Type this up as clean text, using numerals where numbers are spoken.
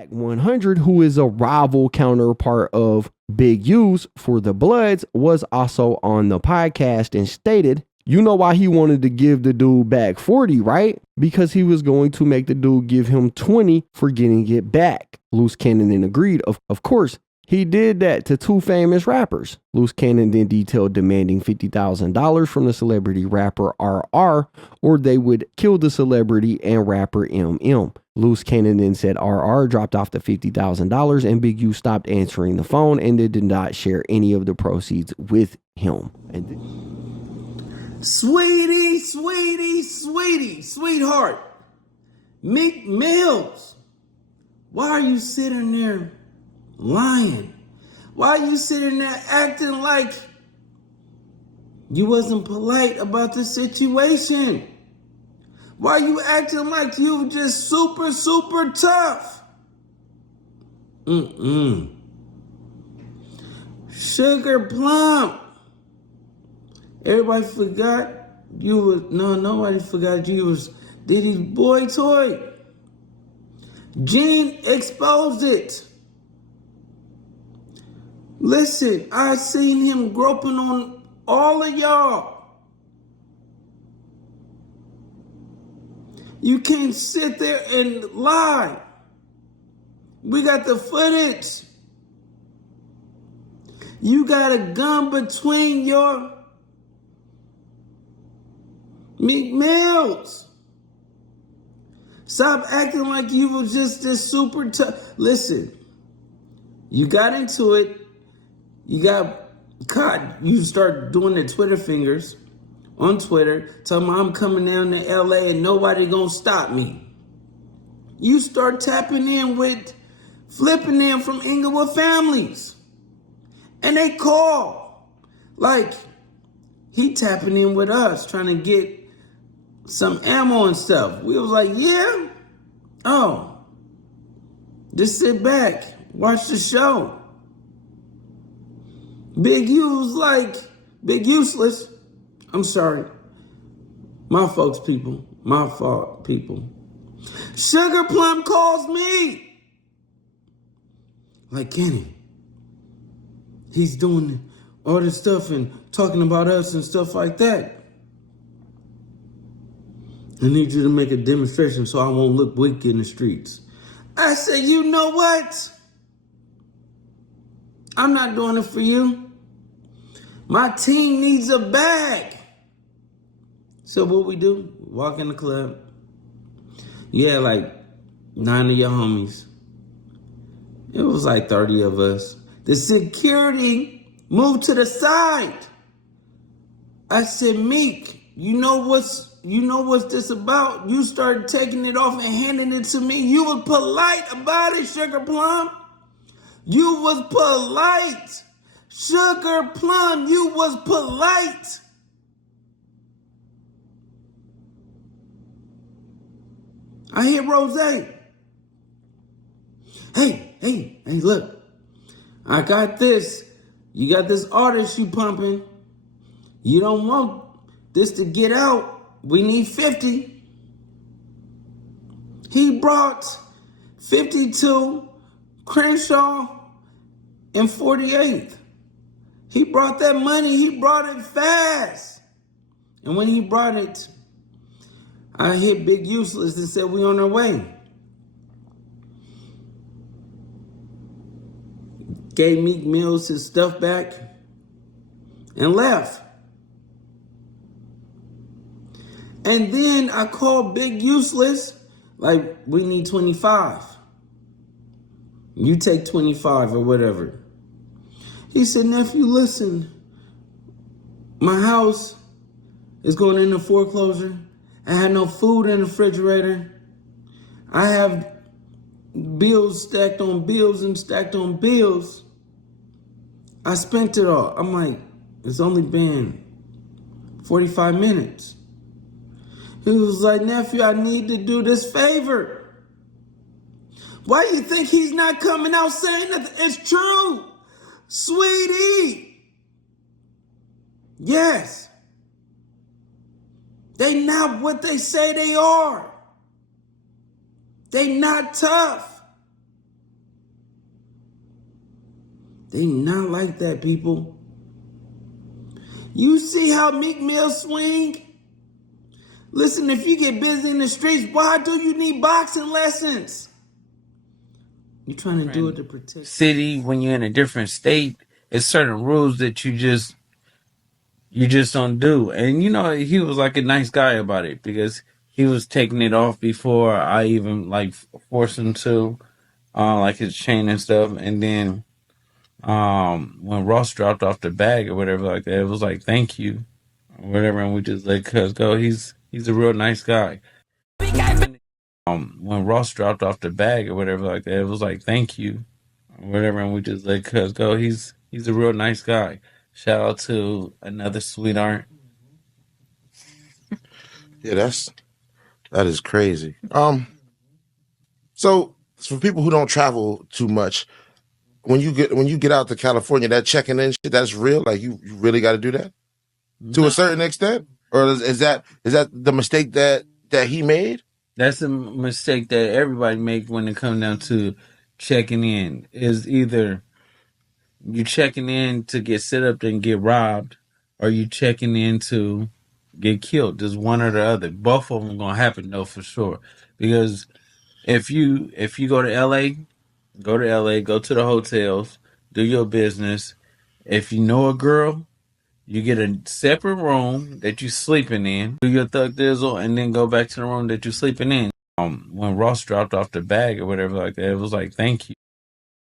Act 100, who is a rival counterpart of Big U's for the Bloods, was also on the podcast and stated, you know why he wanted to give the dude back 40, right? Because he was going to make the dude give him 20 for getting it back. Luce Cannon then agreed. Of course, he did that to two famous rappers. Luce Cannon then detailed demanding $50,000 from the celebrity rapper RR, or they would kill the celebrity and rapper MM. Luce Cannon then said RR dropped off the $50,000 and Big U stopped answering the phone and they did not share any of the proceeds with him. Sweetie, sweetheart, Meek Mills, why are you sitting there lying? Why are you sitting there acting like you wasn't polite about the situation? Why are you acting like you just super tough? Sugar Plum. Everybody forgot you was, nobody forgot you was Diddy's boy toy. Gene exposed it. Listen, I seen him groping on all of y'all. You can't sit there and lie. We got the footage. You got a gun between your Meek Mills. Stop acting like you was just this super tough. Listen, you got into it. You got caught. You start doing the Twitter fingers on Twitter, telling me I'm coming down to LA and nobody gonna stop me. You start tapping in with flipping in from Inglewood families. And they call. Like, he tapping in with us, trying to get some ammo and stuff. We was like, yeah? Oh. Just sit back. Watch the show. Big U was like, Big Useless. I'm sorry. My folks, people. My fault, people. Sugar Plum calls me. Like, Kenny, he's doing all this stuff and talking about us and stuff like that. I need you to make a demonstration so I won't look weak in the streets. I said, you know what? I'm not doing it for you. My team needs a bag. So what we do? Walk in the club. You had like 9 of your homies. It was like 30 of us. The security moved to the side. I said, Meek, you know what's this about? You started taking it off and handing it to me. You was polite about it, Sugar Plum. You was polite. Sugar Plum, you was polite. I hear Rose. Hey, look. I got this. You got this artist you pumping. You don't want this to get out. We need 50. He brought 52, Crenshaw, and 48th. He brought that money. He brought it fast. And when he brought it, I hit Big Useless and said, we on our way. Gave Meek Mills his stuff back and left. And then I called Big Useless, like, we need 25. You take 25 or whatever. He said, nephew, listen, my house is going into foreclosure. I had no food in the refrigerator. I have bills stacked on bills and stacked on bills. I spent it all. I'm like, it's only been 45 minutes. He was like, nephew, I need to do this favor. Why do you think he's not coming out saying that it's true? Sweetie. Yes. They not what they say they are. They not tough. They not like that, people. You see how Meek Mill swing? Listen, if you get busy in the streets, why do you need boxing lessons? You trying to do it to protect city. When you're in a different state, it's certain rules that you just don't do. And he was like a nice guy about it because he was taking it off before I even like forced him to, like his chain and stuff. And then when Ross dropped off the bag or whatever like that, it was like thank you or whatever, and we just let Cuz go. He's a real nice guy. When Ross dropped off the bag or whatever like that, it was like thank you or whatever, and we just let Cuz go. He's a real nice guy. Shout out to another sweetheart. Yeah, that is crazy. So for people who don't travel too much, when you get out to California, that checking in shit, that's real. Like you really got to do that to a certain extent, or is that the mistake that he made? That's a mistake that everybody make when it comes down to checking in. Is either you checking in to get set up and get robbed, or you checking in to get killed. There's one or the other. Both of them gonna happen though for sure. Because if you go to LA, go to the hotels, do your business. If you know a girl, you get a separate room that you sleeping in, do your thug dizzle, and then go back to the room that you're sleeping in. When Ross dropped off the bag or whatever like that, it was like thank you.